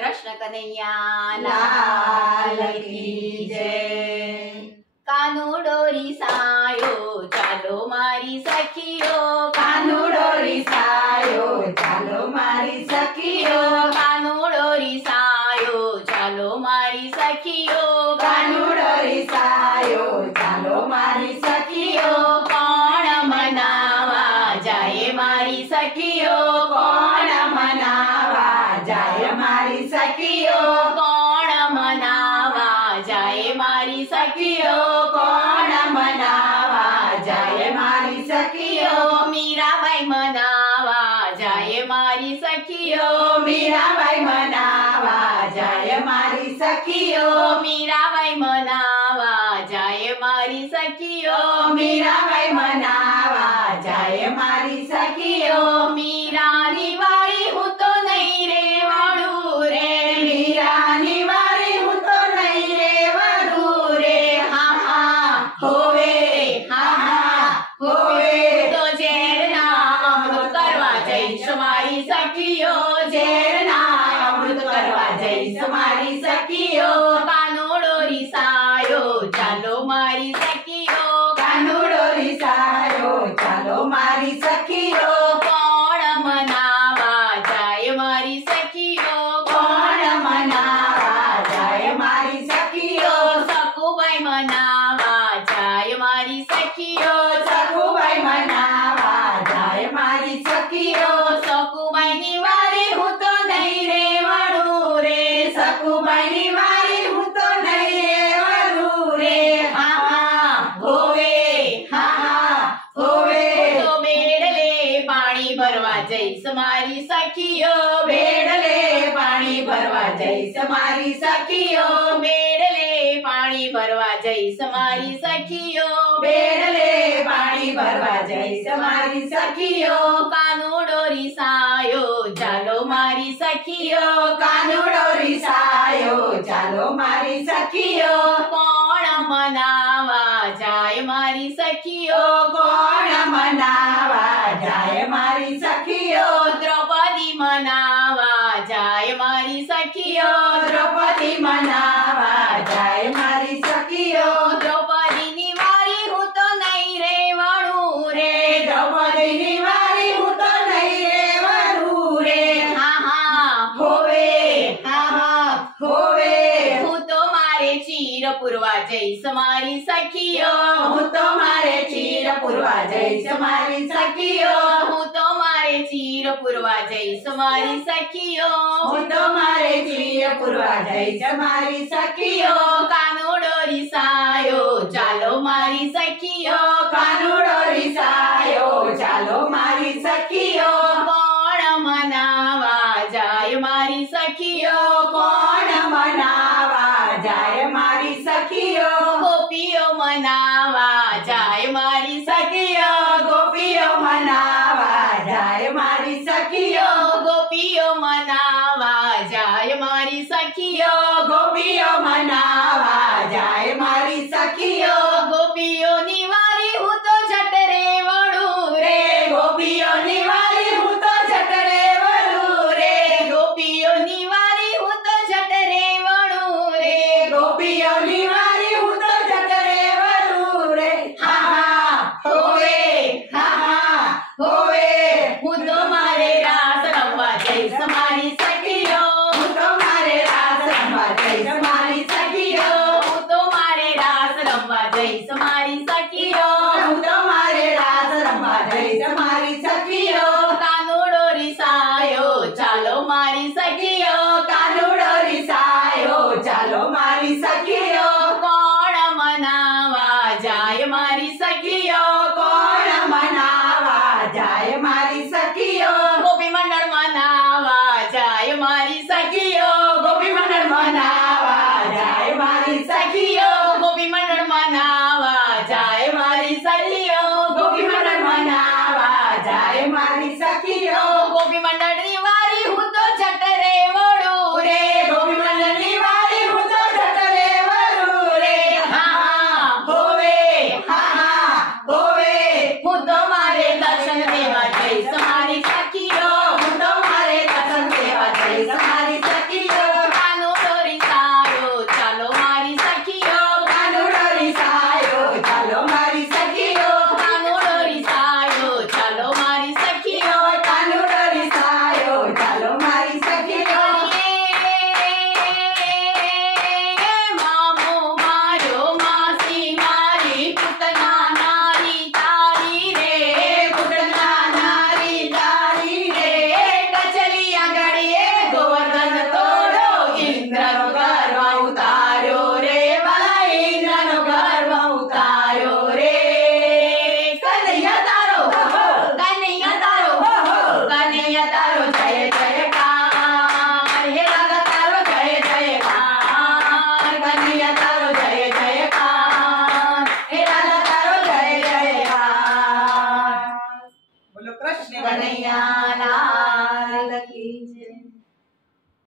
कृष्ण कन्हैया लाल की जय। कानूडो रिसायो चालो मारी सखियो, कानूडो रिसायो चालो मारी सखियो, कानूडो रिसायो चालो मारी सखियो, कानूडो रिसायो चालो मारी सखियो। कोण मनावा जाए मारी सखियो, कोण मनावा जाय मारी सखियो, कोण मनावा जाए मारी सखियो, कोण मनावा जाय मारी सखियो। मीराबाई मनावा जाए मारी सखियो, मीराबाई मनावा जाय मारी सखियो, मीराबाई मनावा जाए मारी सखियो, मीराबाई मनावा जाय मारी सखियो। मीरानी वाળી હું તો નહીં રેવાડું રે, मीरानी वारी हूँ तो नहीं रे वधू रे। હા હા होवे હા હા होवे તો ઝેરના અમૃત કરવા જઈશ મારી સખીઓ, ઝેરના અમૃત કરવા જઈશ મારી સખીઓ। કાનોડો રીસાયો ચાલો મારી સખીઓ, કાનુડો રીસાયો ચાલો મારી સખીઓ, કોણ મનાવા જાય મારી સખીઓ, કોણ મનાવા જાય મારી સખીઓ। સકુબાઈ મનાવા જાય મારી સખીઓ, સખુબાઈ મનાવા જાય મારી સખીઓ, સકુબાઈની વારે હું તો નહીં રેવાડું રે, સખુબાઈની વારી હું તો નહીં રેવાનું રે। હા હા હોવે હા હોવે તો બેડલે પાણી ભરવા જઈશ મારી સખીઓ, બેડલે પાણી ભરવા જઈશ મારી સખીઓ, બેડલે પાણી ભરવા જઈશ મારી સખીઓ, બેડલે પાણી ભરવા જઈશ મારી સખીઓ। કાનુડો રીસાયો ચાલો મારી સખીઓ, કાનુડો રીસાયો ચાલો મારી સખીઓ, કોણ મનાવા જાય મારી સખીઓ, કોણ મનાવા જાય મારી સખીઓ। દ્રૌપદી મનાવા જાય મારી સખીઓ, દ્રૌપદી મનાવા જાય મારી સખીઓ, દ્રૌપદીની વારી હું તો નહીં રેવાડું રે, દ્રૌપદીની વારી હું તો નહીં રેવાનું રે। હા હા હોવે હા હા હોવે હું તો મારે ચીર પૂરવા જઈશ મારી સખીઓ, હું તો મારે ચીર પૂરવા જઈશ મારી સખીઓ, હું તો મારે ચીર પૂરવા જઈશ મારી સખીઓ, હું તો મારે ચીર પૂરવા જઈશ મારી સખીઓ। કાનુડો રીસાયો ચાલો મારી સખીઓ, કાનુડો રીસાયો ચાલો મારી સખીઓ, કોણ મનાવા જાય મારી સખીઓ, કોણ મનાવા જાય મારી સખીઓ। ગોપીઓ મનાવા જાય મારી સખીઓ, ગોપીઓ મનાવા જાય મારી સખીઓ, ગોપીઓ મનાવા જાય મારી સખીઓ, ગોપીઓ મનાવા જાય મારી સખીઓ। ગોપીઓની વારી હું તો જટ રેવાડું રે, ગોપીઓની વારી હું તો જટ રેવાનું રે, ગોપીઓની વારી હું તો જટ રેવાડું રે, ગોપીઓની વારી હું તો જટ રેવાનું રે। હા હોવે હા હોવે હું તો મારે રાસ રમવા જઈશ મારી સખીઓ, હું તો મારે રાસ રમવા જઈશ મારી સખીઓ, હું તો મારે રાસ રમવા જઈશ મારી સખીઓ, હું તો મારે રાસ રમવા જઈશ મારી સખીઓ। કાનુડો રીસાયો ચાલો મારી સખીઓ,